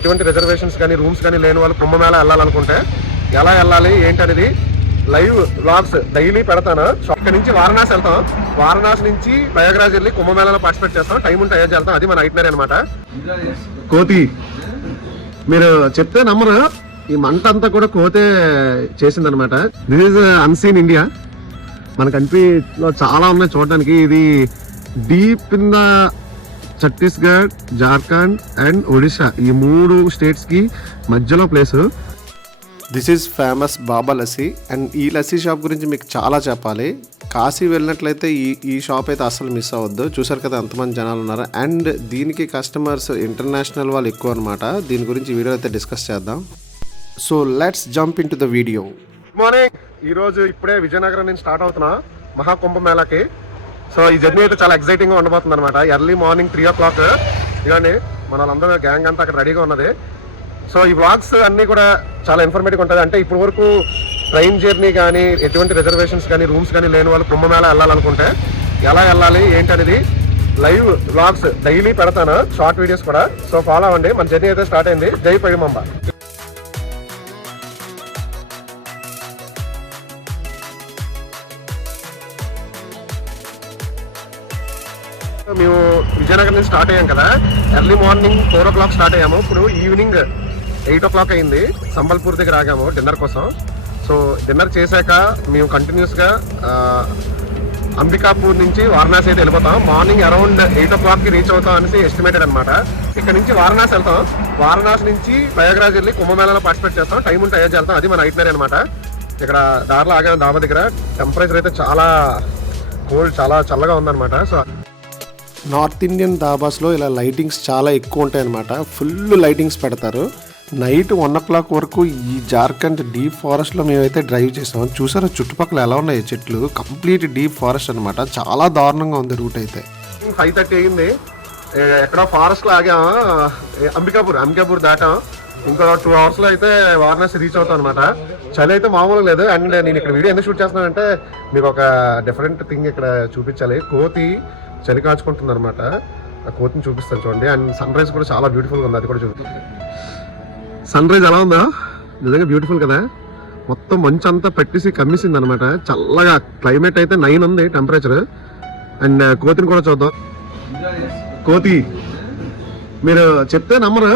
ఎటువంటి రిజర్వేషన్స్ కానీ రూమ్స్ కానీ లేని వాళ్ళు కుంభమేళా వెళ్ళాలనుకుంటే ఎలా వెళ్ళాలి ఏంటనేది లైవ్ వ్లాగ్స్ డైలీ పెడతాను. ఇక్కడ నుంచి వారణాసి వెళ్తాం, వారణాసి నుంచి ప్రయాగరాజ్ వెళ్ళి కుంభమేళాలో పార్టిసిపేట్ చేస్తాం. టైం ఉంటే అయ్యేది వెళ్తాం. అది మన ఐటినరీ అనమాట. కోతి మీరు చెప్తే నమ్మరు, ఈ మంట అంతా కూడా కోతే చేసిందనమాట. This is unseen India. మన కంట్రీలో చాలా ఉన్నాయి చూడడానికి. ఇది deep in the Chhattisgarh, Jharkhand and Odisha, ఈ 3 స్టేట్స్ కి మధ్యలో place. This is famous Baba lassi. And ఈ లస్సీ షాప్ గురించి మీకు చాలా చెప్పాలి. కాశీ వెళ్ళినట్లయితే ఈ షాప్ అయితే అసలు మిస్ అవ్వద్దు. చూసారు కదా ఎంతమంది జనాలు ఉన్నారు. అండ్ దీనికి కస్టమర్స్ ఇంటర్నేషనల్ వాళ్ళు ఎక్కువ అనమాట. దీని గురించి వీడియో అయితే డిస్కస్ చేద్దాం. So let's jump in to the video. Good morning. ఈరోజు ఇప్పుడే విజయనగరం నుంచి స్టార్ట్ అవుతున్నా మహాకుంభమేళాకి. సో ఈ జర్నీ అయితే చాలా ఎక్సైటింగ్ గా ఉండబోతుంది అనమాట. ఎర్లీ మార్నింగ్ 3 o'clock ఇవ్వండి మన వాళ్ళందరూ గ్యాంగ్ అంతా అక్కడ రెడీగా ఉన్నది. సో ఈ వ్లాగ్స్ అన్నీ కూడా చాలా ఇన్ఫర్మేటివ్ ఉంటుంది. అంటే ఇప్పటి వరకు ట్రైన్ జర్నీ కానీ ఎటువంటి రిజర్వేషన్స్ కానీ రూమ్స్ కానీ లేని వాళ్ళు కుంభమేళా వెళ్ళాలనుకుంటే ఎలా వెళ్ళాలి ఏంటనేది లైవ్ వ్లాగ్స్ డైలీ పెడతాను, షార్ట్ వీడియోస్ కూడా. సో ఫాలో అవ్వండి. మన జర్నీ అయితే స్టార్ట్ అయింది. జై పైడిమంబ. మేము విజయనగరం నుంచి స్టార్ట్ అయ్యాం కదా. ఎర్లీ మార్నింగ్ 4 o'clock స్టార్ట్ అయ్యాము. ఇప్పుడు ఈవినింగ్ 8 o'clock అయింది. సంబల్పూర్ దగ్గర ఆగాము డిన్నర్ కోసం. సో డిన్నర్ చేశాక మేము కంటిన్యూస్గా అంబికాపూర్ నుంచి వారణాసి అయితే వెళ్ళిపోతాం. మార్నింగ్ అరౌండ్ 8 o'clock రీచ్ అవుతాం అనేసి ఎస్టిమేటెడ్ అనమాట. ఇక్కడ నుంచి వారణాసి వెళ్తాం, వారణాసి నుంచి ప్రయాగరాజ్ వెళ్ళి కుంభమేళాలో పార్టిసిపేట్ చేస్తాం. టైం ఉంటే అయ్యేది వెళ్తాం. అది మన ఐటినరీ అనమాట. ఇక్కడ దారిలో ఆగాము డాబా దగ్గర. టెంపరేచర్ అయితే చాలా కోల్డ్, చాలా చల్లగా ఉందన్నమాట. సో నార్త్ ఇండియన్ దాబాస్లో ఇలా లైటింగ్స్ చాలా ఎక్కువ ఉంటాయి అనమాట. ఫుల్ లైటింగ్స్ పెడతారు. నైట్ 1 o'clock వరకు ఈ జార్ఖండ్ డీప్ ఫారెస్ట్లో మేమైతే డ్రైవ్ చేసాం. చూసారా చుట్టుపక్కల ఎలా ఉన్నాయి చెట్లు. కంప్లీట్ డీప్ ఫారెస్ట్ అనమాట. చాలా దారుణంగా ఉంది రూట్ అయితే. 5:30 అయింది. ఎక్కడో ఫారెస్ట్లో ఆగాము. అంబికాపూర్ దాటాం. ఇంకో 2 hours అయితే వారణాసి రీచ్ అవుతాం అనమాట. చలి అయితే మామూలుగా లేదు. అండ్ నేను ఇక్కడ వీడియో ఎందుకు షూట్ చేస్తున్నానంటే మీకు ఒక డిఫరెంట్ థింగ్ ఇక్కడ చూపించాలి. కోతి చలి కాచుకుంటుంది అనమాట. ఆ కోతిని చూపిస్తాను చూడండి. అండ్ సన్ రైజ్ కూడా చాలా బ్యూటిఫుల్గా ఉంది. అది కూడా చూపిస్తాను. సన్ రైజ్ ఎలా ఉందా, నిజంగా బ్యూటిఫుల్ కదా. మొత్తం మంచు అంతా పెట్టేసి కమ్మేసింది అనమాట. చల్లగా క్లైమేట్ అయితే 9 ఉంది టెంపరేచర్. అండ్ కోతిని కూడా చూద్దాం. కోతి మీరు చెప్తే నమ్మరు,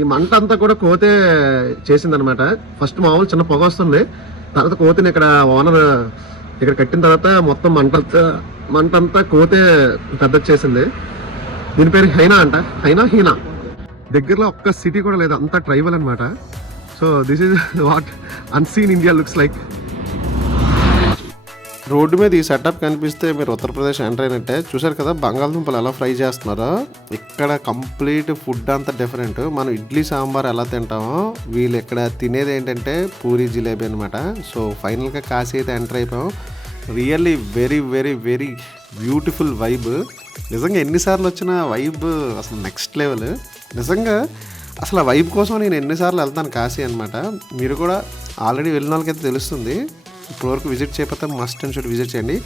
ఈ మంట అంతా కూడా కోతే చేసిందనమాట. ఫస్ట్ మామూలు చిన్న పొగ వస్తుంది. తర్వాత కోతిని ఇక్కడ ఓనర్ ఇక్కడ కట్టిన తర్వాత మొత్తం మంట అంతా కోతే పెద్ద చేసింది. దీని పేరు హైనా అంట. హీనా. దగ్గరలో ఒక్క సిటీ కూడా లేదు, అంతా ట్రైబల్ అనమాట. So this is what unseen India looks like. Road మీద ఈ సెటప్ కనిపిస్తే మీరు ఉత్తరప్రదేశ్ ఎంటర్ అయినట్టే. చూసారు కదా బంగాళదుంపలు ఎలా ఫ్రై చేస్తున్నారో. ఇక్కడ కంప్లీట్ ఫుడ్ అంతా డిఫరెంట్. మనం ఇడ్లీ సాంబార్ ఎలా తింటామో వీళ్ళు ఇక్కడ తినేది ఏంటంటే పూరి జిలేబీ అనమాట. సో ఫైనల్గా కాశీ అయితే ఎంటర్ అయిపోయాం. Really very very very beautiful vibe. నిజంగా ఎన్నిసార్లు వచ్చిన వైబ్ అసలు నెక్స్ట్ లెవెల్. నిజంగా అసలు ఆ వైబ్ కోసం నేను ఎన్నిసార్లు వెళ్తాను కాశీ అనమాట. మీరు కూడా ఆల్రెడీ వెళ్ళిన వాళ్ళకైతే తెలుస్తుంది. ఇప్పటివరకు విజిట్ చేయకపోతే మస్ట్ అండ్ షుడ్ విజిట్ చేయండి.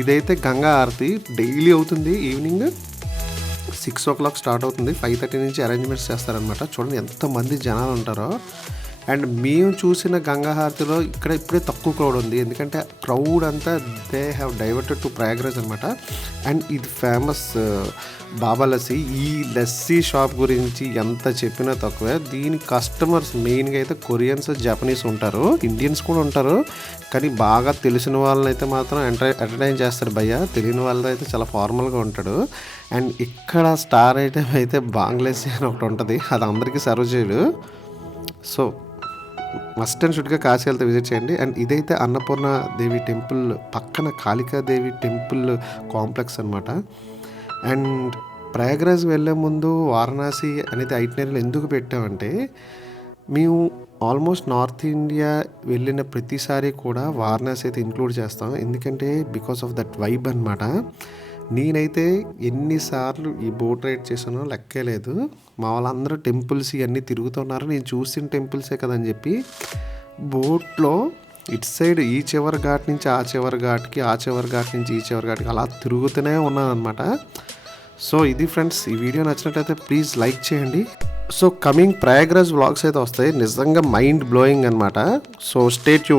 ఇదైతే గంగా హారతి డైలీ అవుతుంది. ఈవినింగ్ 6 o'clock స్టార్ట్ అవుతుంది. 5:30 నుంచి అరేంజ్మెంట్స్ చేస్తారనమాట. చూడండి ఎంతమంది జనాలు ఉంటారో. అండ్ మేము చూసిన గంగా హారతిలో ఇక్కడ ఇప్పుడే తక్కువ క్రౌడ్ ఉంది. ఎందుకంటే క్రౌడ్ అంతా they have diverted to Prayagraj అనమాట. అండ్ ఇది ఫేమస్ బాబా లస్సీ. ఈ లస్సీ షాప్ గురించి ఎంత చెప్పినా తక్కువే. దీని కస్టమర్స్ మెయిన్గా అయితే కొరియన్స్, జపనీస్ ఉంటారు, ఇండియన్స్ కూడా ఉంటారు. కానీ బాగా తెలిసిన వాళ్ళని అయితే మాత్రం ఎంటర్టైన్ చేస్తారు భయ్య. తెలియని వాళ్ళతో అయితే చాలా ఫార్మల్గా ఉంటాడు. అండ్ ఇక్కడ స్టార్ ఐటమ్ అయితే బాంగ్లాదేశీ అని ఒకటి ఉంటుంది. అది అందరికీ సర్వ్ చేయడు. సో మస్ట్ అండ్ షుడ్గా కాశీ వెళ్తే విజిట్ చేయండి. అండ్ ఇదైతే అన్నపూర్ణ దేవి టెంపుల్ పక్కన కాళికాదేవి టెంపుల్ కాంప్లెక్స్ అనమాట. అండ్ ప్రయాగరాజ్ వెళ్ళే ముందు వారణాసి అనేది ఐటినరీలో ఎందుకు పెట్టామంటే మేము ఆల్మోస్ట్ నార్త్ ఇండియా వెళ్ళిన ప్రతిసారి కూడా వారణాసి అయితే ఇంక్లూడ్ చేస్తాం. ఎందుకంటే బికాస్ ఆఫ్ దట్ వైబ్ అనమాట. నేనైతే ఎన్నిసార్లు ఈ బోట్ రైడ్ చేశానో లెక్కే లేదు. మా వాళ్ళందరూ టెంపుల్స్ ఇవన్నీ తిరుగుతున్నారు. నేను చూసిన టెంపుల్సే కదని చెప్పి బోట్లో ఇటు సైడ్ ఈ చివరి ఘాట్ నుంచి ఆ చివరి ఘాట్కి, ఆ చివరి ఘాట్ నుంచి ఈ చివరి ఘాట్కి అలా తిరుగుతూనే ఉన్నాను అనమాట. సో ఇది ఫ్రెండ్స్, ఈ వీడియో నచ్చినట్లయితే ప్లీజ్ లైక్ చేయండి. సో కమింగ్ ప్రయాగ్రాజ్ వ్లాగ్స్ అయితే వస్తాయి, నిజంగా మైండ్ బ్లోయింగ్ అనమాట. So stay tune.